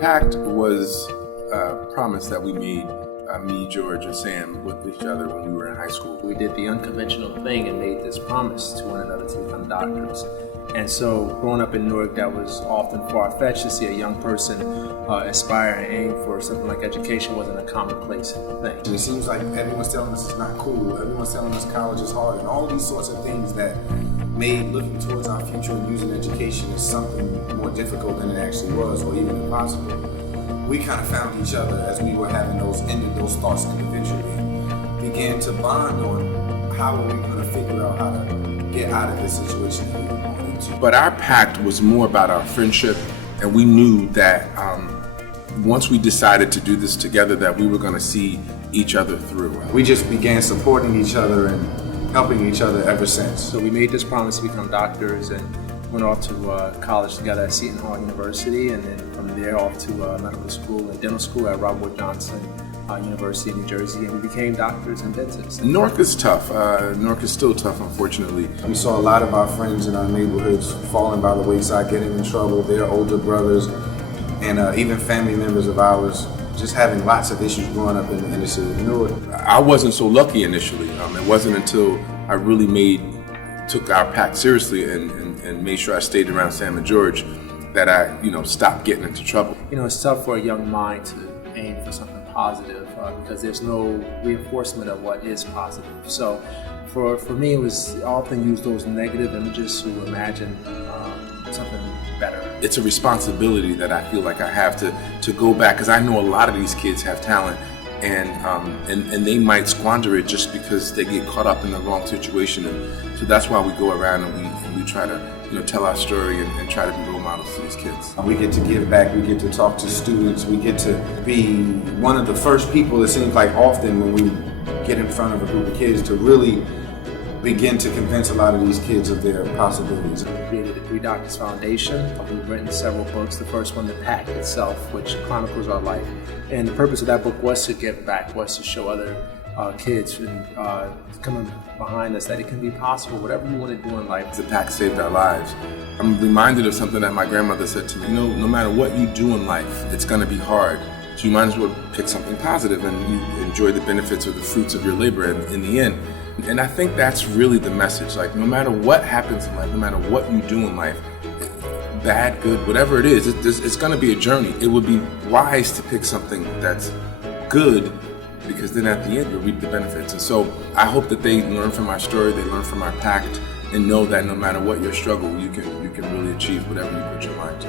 Pact was a promise that we made, me, George, and Sam, with each other when we were in high school. We did the unconventional thing and made this promise to one another to become doctors. And so growing up in Newark, that was often far-fetched to see a young person aspire and aim for something like education wasn't a commonplace thing. It seems like everyone's telling us it's not cool, everyone's telling us college is hard, and all these sorts of things that made looking towards our future and using education as something more difficult than it actually was, or even impossible. We kind of found each other as we were having those thoughts individually, began to bond on how are we going to figure out how to get out of this situation that we were going into. But our pact was more about our friendship, and we knew that once we decided to do this together, that we were going to see each other through. We just began supporting each other and helping each other ever since. So we made this promise to become doctors and went off to college together at Seton Hall University, and then from there off to medical school and dental school at Robert Johnson University in New Jersey, and we became doctors and dentists. Newark is tough. Newark is still tough, unfortunately. We saw a lot of our friends in our neighborhoods falling by the wayside, getting in trouble, their older brothers, and even family members of ours just having lots of issues growing up in the inner city of Newark. I wasn't so lucky initially. It wasn't until I really took our pact seriously and made sure I stayed around Sam and George that I, stopped getting into trouble. It's tough for a young mind to aim for something positive because there's no reinforcement of what is positive. So for me, it was I often use those negative images to imagine something better. It's a responsibility that I feel like I have to go back, because I know a lot of these kids have talent, and they might squander it just because they get caught up in the wrong situation. And so that's why we go around and we try to tell our story and try to be role models to these kids. We get to give back, we get to talk to students, we get to be one of the first people, it seems like often when we get in front of a group of kids, to really begin to convince a lot of these kids of their possibilities. We created the Three Doctors Foundation. We've written several books. The first one, The Pact itself, which chronicles our life. And the purpose of that book was to give back, was to show other kids and coming behind us that it can be possible, whatever you want to do in life. The Pact saved our lives. I'm reminded of something that my grandmother said to me, no matter what you do in life, it's going to be hard. So you might as well pick something positive and you enjoy the benefits or the fruits of your labor in the end. And I think that's really the message. Like, no matter what happens in life, no matter what you do in life, bad, good, whatever it is, it's going to be a journey. It would be wise to pick something that's good, because then at the end you'll reap the benefits. And so I hope that they learn from our story, they learn from our pact, and know that no matter what your struggle, you can really achieve whatever you put your mind to.